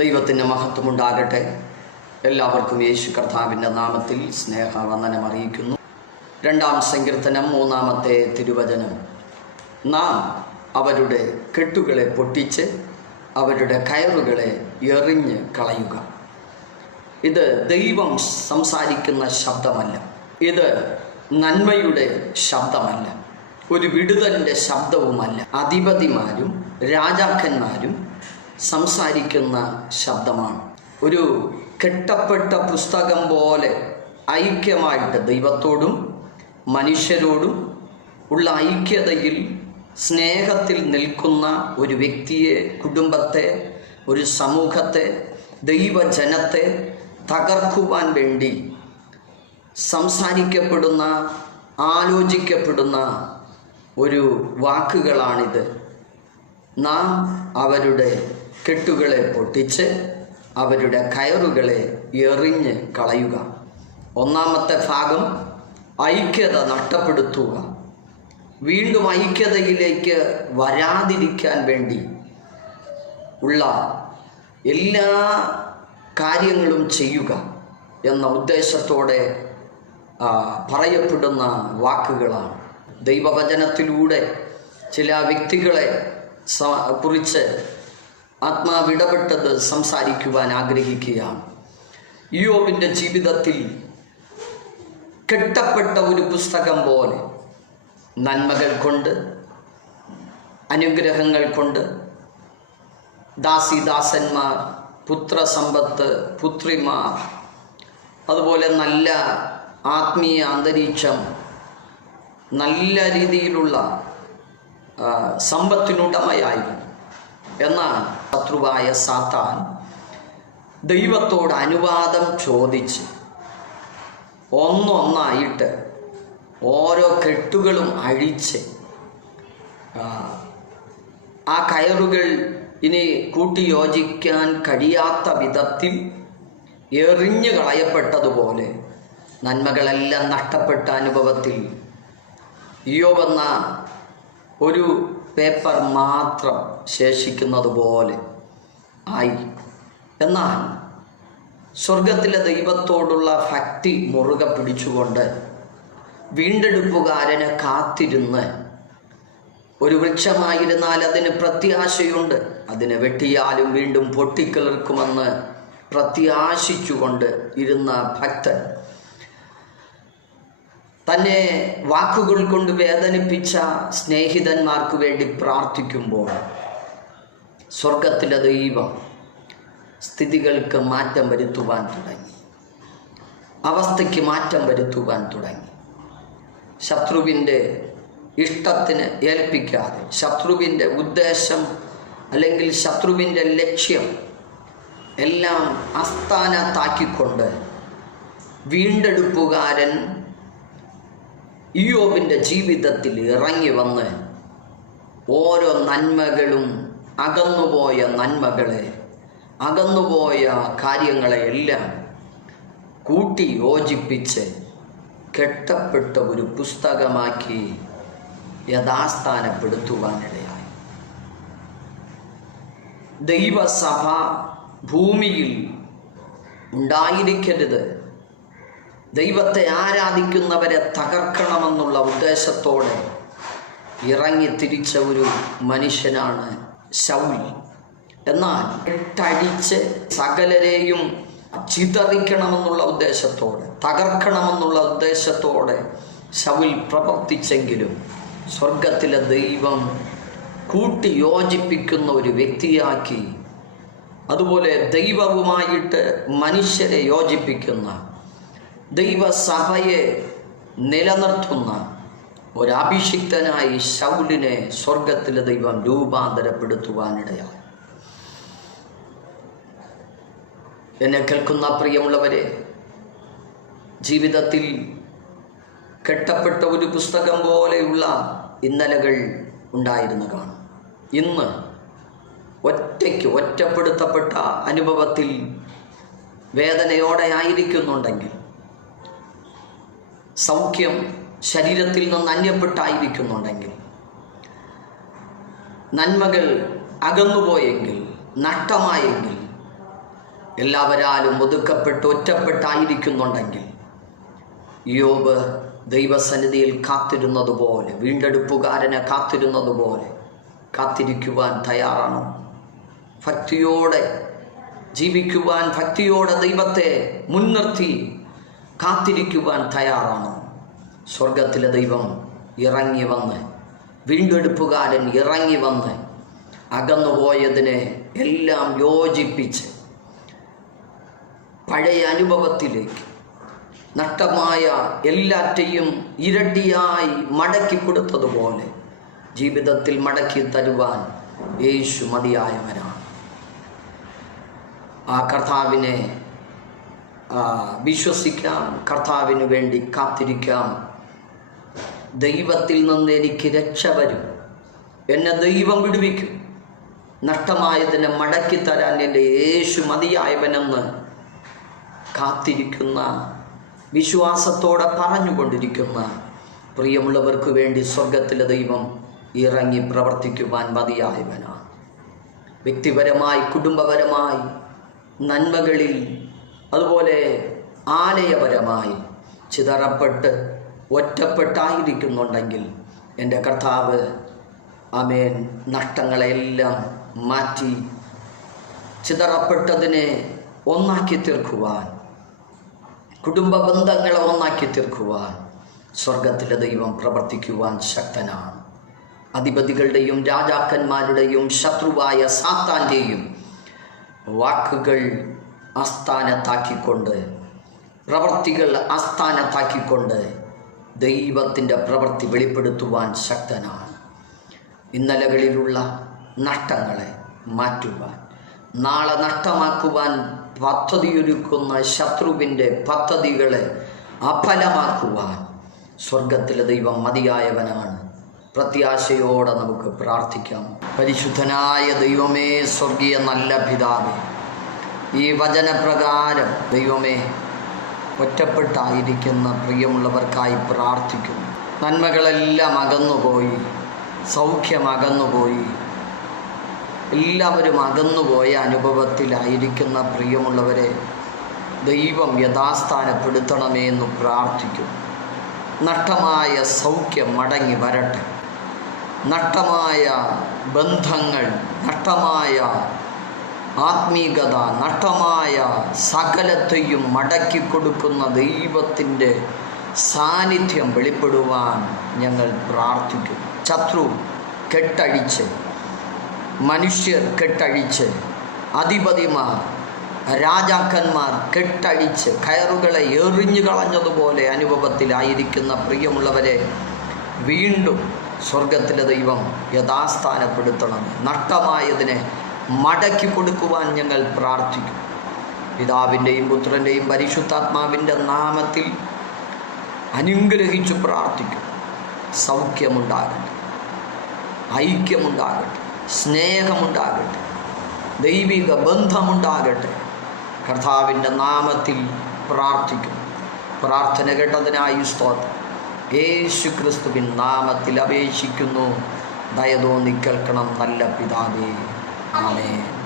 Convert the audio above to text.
ദൈവത്തിന്റെ മഹത്വമുണ്ടാകട്ടെ. എല്ലാവർക്കും യേശു കർത്താവിന്റെ നാമത്തിൽ സ്നേഹവന്ദനം അറിയിക്കുന്നു. രണ്ടാം സങ്കീർത്തനം മൂന്നാമത്തെ തിരുവചനം. നാം അവരുടെ കെട്ടുകളെ പൊട്ടിച്ച് അവരുടെ കയറുകളെ എറിഞ്ഞ് കളയുക. ഇത് ദൈവം സംസാരിക്കുന്ന ശബ്ദമല്ല. ഇത് നന്മയുടെ ശബ്ദമല്ല. ഒരു വിടുതലിന്റെ ശബ്ദവുമല്ല. അധിപതിമാരും രാജാക്കന്മാരും സംസാരിക്കുന്ന ശബ്ദമാണ്. ഒരു കെട്ടപ്പെട്ട പുസ്തകം പോലെ ഐക്യമായിട്ട് ദൈവത്തോടും മനുഷ്യരോടും ഉള്ള ഐക്യതയിൽ സ്നേഹത്തിൽ നിൽക്കുന്ന ഒരു വ്യക്തിയെ കുടുംബത്തെ ഒരു സമൂഹത്തെ ദൈവജനത്തെ തകർക്കുവാൻ വേണ്ടി സംസാരിക്കപ്പെടുന്ന ആലോചിക്കപ്പെടുന്ന ഒരു വാക്കുകളാണിത്. നാം അവരുടെ കെട്ടുകളെ പൊട്ടിച്ച് അവരുടെ കയറുകളെ എറിഞ്ഞ് കളയുക. ഒന്നാമത്തെ ഭാഗം ഐക്യത നഷ്ടപ്പെടുത്തുക. വീണ്ടും ഐക്യതയിലേക്ക് വരാതിരിക്കാൻ വേണ്ടി ഉള്ള എല്ലാ കാര്യങ്ങളും ചെയ്യുക എന്ന ഉദ്ദേശത്തോടെ പറയപ്പെടുന്ന വാക്കുകളാണ്. ദൈവവചനത്തിലൂടെ ചില വ്യക്തികളെ സ- കുറിച്ച് ആത്മാവിടപെട്ടത് സംസാരിക്കുവാൻ ആഗ്രഹിക്കുകയാണ്. യോബിന്റെ ജീവിതത്തിൽ കെട്ടപ്പെട്ട ഒരു പുസ്തകം പോലെ നന്മകൾ കൊണ്ട് അനുഗ്രഹങ്ങൾ കൊണ്ട് ദാസിദാസന്മാർ പുത്രസമ്പത്ത് പുത്രിമാർ അതുപോലെ നല്ല ആത്മീയ അന്തരീക്ഷം നല്ല രീതിയിലുള്ള സമ്പത്തിനുടമയായിരുന്നു എന്നാൽ ശത്രുവായ സാത്താൻ ദൈവത്തോട് അനുവാദം ചോദിച്ച് ഒന്നൊന്നായിട്ട് ഓരോ കെട്ടുകളും അഴിച്ച് ആ, ആ കയറുകൾ ഇനി കൂട്ടിയോജിക്കാൻ കഴിയാത്ത വിധത്തിൽ എറിഞ്ഞു കളയപ്പെട്ടതുപോലെ നന്മകളെല്ലാം നഷ്ടപ്പെട്ട അനുഭവത്തിൽ യോവെന്ന ഒരു പേപ്പർ മാത്രം ശേഷിക്കുന്നത് പോലെ ആയി. എന്നാൽ സ്വർഗത്തിലെ ദൈവത്തോടുള്ള ഭക്തി മുറുകെ പിടിച്ചുകൊണ്ട് വീണ്ടെടുപ്പുകാരനെ കാത്തിരുന്ന് ഒരു വൃക്ഷമായിരുന്നാൽ അതിന് പ്രത്യാശയുണ്ട്. അതിനെ വെട്ടിയാലും വീണ്ടും പൊട്ടിക്കിളിർക്കുമെന്ന് പ്രത്യാശിച്ചുകൊണ്ട് ഇരുന്ന ഭക്തൻ തന്നെ വാക്കുകൾ കൊണ്ട് വേദനിപ്പിച്ച സ്നേഹിതന്മാർക്ക് വേണ്ടി പ്രാർത്ഥിക്കുമ്പോൾ സ്വർഗത്തിലെ ദൈവം സ്ഥിതികൾക്ക് മാറ്റം വരുത്തുവാൻ തുടങ്ങി. അവസ്ഥയ്ക്ക് മാറ്റം വരുത്തുവാൻ തുടങ്ങി. ശത്രുവിന്റെ ഇഷ്ടത്തിന് ഏൽപ്പിക്കാതെ ശത്രുവിന്റെ ഉദ്ദേശം അല്ലെങ്കിൽ ശത്രുവിന്റെ ലക്ഷ്യം എല്ലാം അസ്ഥാനത്താക്കിക്കൊണ്ട് വീണ്ടെടുപ്പുകാരൻ ഇയോബിന്റെ ജീവിതത്തിൽ ഇറങ്ങി വന്ന് ഓരോ നന്മകളും അകന്നുപോയ നന്മകളെ അകന്നുപോയ കാര്യങ്ങളെയെല്ലാം കൂട്ടി യോജിപ്പിച്ച് കെട്ടപ്പെട്ട ഒരു പുസ്തകമാക്കി യഥാസ്ഥാനപ്പെടുത്തുവാനിടയായി. ദൈവസഭ ഭൂമിയിൽ ഉണ്ടായിരിക്കരുത് ദൈവത്തെ ആരാധിക്കുന്നവരെ തകർക്കണമെന്നുള്ള ഉദ്ദേശത്തോടെ ഇറങ്ങി തിരിച്ച ഒരു മനുഷ്യനാണ് ശൗൽ. എന്നാൽ എട്ടടിച്ച് സകലരെയും ചിതറിക്കണമെന്നുള്ള ഉദ്ദേശത്തോടെ തകർക്കണമെന്നുള്ള ഉദ്ദേശത്തോടെ ശൗൽ പ്രവർത്തിച്ചെങ്കിലും സ്വർഗത്തിലെ ദൈവം കൂട്ടി യോജിപ്പിക്കുന്ന ഒരു വ്യക്തിയാക്കി അതുപോലെ ദൈവവുമായിട്ട് മനുഷ്യരെ യോജിപ്പിക്കുന്ന ദൈവസഭയെ നിലനിർത്തുന്ന ഒരഭിഷിക്തനായി ശൗലിനെ സ്വർഗത്തിലെ ദൈവം രൂപാന്തരപ്പെടുത്തുവാനിടയായി. എന്നെ കേൾക്കുന്ന പ്രിയമുള്ളവരെ ജീവിതത്തിൽ കെട്ടപ്പെട്ട ഒരു പുസ്തകം പോലെയുള്ള ഇന്നലകൾ ഉണ്ടായിരുന്നു കാണും. ഇന്ന് ഒറ്റയ്ക്ക് ഒറ്റപ്പെടുത്തപ്പെട്ട അനുഭവത്തിൽ വേദനയോടെ ആയിരിക്കുന്നുണ്ടെങ്കിൽ സൗഖ്യം ശരീരത്തിൽ നിന്ന് അന്യപ്പെട്ടായിരിക്കുന്നുണ്ടെങ്കിൽ നന്മകൾ അകന്നുപോയെങ്കിൽ നഷ്ടമായെങ്കിൽ എല്ലാവരാലും ഒതുക്കപ്പെട്ട് ഒറ്റപ്പെട്ടായിരിക്കുന്നുണ്ടെങ്കിൽ യോബ് ദൈവസന്നിധിയിൽ കാത്തിരുന്നതുപോലെ വീണ്ടെടുപ്പുകാരനെ കാത്തിരുന്നതുപോലെ കാത്തിരിക്കുവാൻ തയ്യാറാണോ. ഭക്തിയോടെ ജീവിക്കുവാൻ ഭക്തിയോടെ ദൈവത്തെ മുൻനിർത്തി കാത്തിരിക്കുവാൻ തയ്യാറാണോ. സ്വർഗത്തിലെ ദൈവം ഇറങ്ങി വന്ന് വീണ്ടെടുപ്പുകാരൻ ഇറങ്ങി വന്ന് അകന്നുപോയതിനെ എല്ലാം യോജിപ്പിച്ച് പഴയ അനുഭവത്തിലേക്ക് നഷ്ടമായ എല്ലാറ്റെയും ഇരട്ടിയായി മടക്കി കൊടുത്തതുപോലെ ജീവിതത്തിൽ മടക്കി തരുവാൻ യേശു മതിയായവനാണ് ആ കർത്താവിനെ വിശ്വസിക്കാം. കർത്താവിന് വേണ്ടി കാത്തിരിക്കാം. ദൈവത്തിൽ നിന്ന് എനിക്ക് രക്ഷ വരും. എന്നെ ദൈവം വിടുവിക്കും. നഷ്ടമായതിനെ മടക്കി തരാൻ എന്റെ യേശു മതിയായവനെന്ന് കാത്തിരിക്കുന്ന വിശ്വാസത്തോടെ പറഞ്ഞുകൊണ്ടിരിക്കുന്ന പ്രിയമുള്ളവർക്ക് വേണ്ടി സ്വർഗത്തിലെ ദൈവം ഇറങ്ങി പ്രവർത്തിക്കുവാൻ മതിയായവനാണ്. വ്യക്തിപരമായി കുടുംബപരമായി നന്മകളിൽ അതുപോലെ ആലയപരമായി ചിതറപ്പെട്ട് ഒറ്റപ്പെട്ടായിരിക്കുന്നുണ്ടെങ്കിൽ എന്റെ കർത്താവ് അമേൻ നഷ്ടങ്ങളെല്ലാം മാറ്റി ചിതറപ്പെട്ടതിനെ ഒന്നാക്കി തീർക്കുവാൻ കുടുംബ ബന്ധങ്ങളെ ഒന്നാക്കി തീർക്കുവാൻ സ്വർഗത്തിലെ ദൈവം പ്രവർത്തിക്കുവാൻ ശക്തനാണ്. അധിപതികളുടെയും രാജാക്കന്മാരുടെയും ശത്രുവായ സാത്താന്റെയും വാക്കുകൾ ആസ്ഥാനത്താക്കിക്കൊണ്ട് പ്രവർത്തികൾ ആസ്ഥാനത്താക്കിക്കൊണ്ട് ദൈവത്തിന്റെ പ്രവൃത്തി വെളിപ്പെടുത്തുവാൻ ശക്തനാണ്. ഇന്നലകളിലുള്ള നഷ്ടങ്ങളെ മാറ്റുവാൻ നാളെ നഷ്ടമാക്കുവാൻ പദ്ധതിയൊരുക്കുന്ന ശത്രുവിന്റെ പദ്ധതികളെ അഫലമാക്കുവാൻ സ്വർഗത്തിലെ ദൈവം മതിയായവനാണ്. പ്രത്യാശയോടെ നമുക്ക് പ്രാർത്ഥിക്കാം. പരിശുദ്ധനായ ദൈവമേ സ്വർഗീയ നല്ല പിതാവേ ഈ വചനപ്രകാരം ദൈവമേ ഒറ്റപ്പെട്ടായിരിക്കുന്ന പ്രിയമുള്ളവർക്കായി പ്രാർത്ഥിക്കുന്നു. നന്മകളെല്ലാം അകന്നുപോയി സൗഖ്യം അകന്നുപോയി. എല്ലാവരും അകന്നുപോയ അനുഭവത്തിലായിരിക്കുന്ന പ്രിയമുള്ളവരെ ദൈവം യഥാസ്ഥാനപ്പെടുത്തണമേ എന്ന് പ്രാർത്ഥിക്കുന്നു. നഷ്ടമായ സൗഖ്യം മടങ്ങി വരട്ടെ. നഷ്ടമായ ബന്ധങ്ങൾ നഷ്ടമായ ആത്മീകത നഷ്ടമായ സകലത്തെയും മടക്കി കൊടുക്കുന്ന ദൈവത്തിന്റെ സാന്നിധ്യം വെളിപ്പെടുവാൻ ഞങ്ങൾ പ്രാർത്ഥിക്കും ശത്രു കെട്ടഴിച്ച് മനുഷ്യർ കെട്ടഴിച്ച് അധിപതിമാർ രാജാക്കന്മാർ കെട്ടഴിച്ച് കയറുകളെ എറിഞ്ഞു കളഞ്ഞതുപോലെ അനുഭവത്തിലായിരിക്കുന്ന പ്രിയമുള്ളവരെ വീണ്ടും സ്വർഗത്തിലെ ദൈവം യഥാസ്ഥാനപ്പെടുത്തണം. നഷ്ടമായതിനെ മടക്കി കൊടുക്കുവാൻ ഞങ്ങൾ പ്രാർത്ഥിക്കും. പിതാവിന്റെയും പുത്രന്റെയും പരിശുദ്ധാത്മാവിന്റെ നാമത്തിൽ അനുഗ്രഹിച്ചു പ്രാർത്ഥിക്കും. സൗഖ്യമുണ്ടാകട്ടെ. ഐക്യമുണ്ടാകട്ടെ. സ്നേഹമുണ്ടാകട്ടെ. ദൈവിക ബന്ധമുണ്ടാകട്ടെ. കർത്താവിന്റെ നാമത്തിൽ പ്രാർത്ഥിക്കും. പ്രാർത്ഥന കേട്ടതിനായി സ്തോത്രം. യേശു ക്രിസ്തുവിൻ നാമത്തിൽ അപേക്ഷിക്കുന്നു. ദയതോന്നി കേൾക്കണം നല്ല പിതാവേ. あの。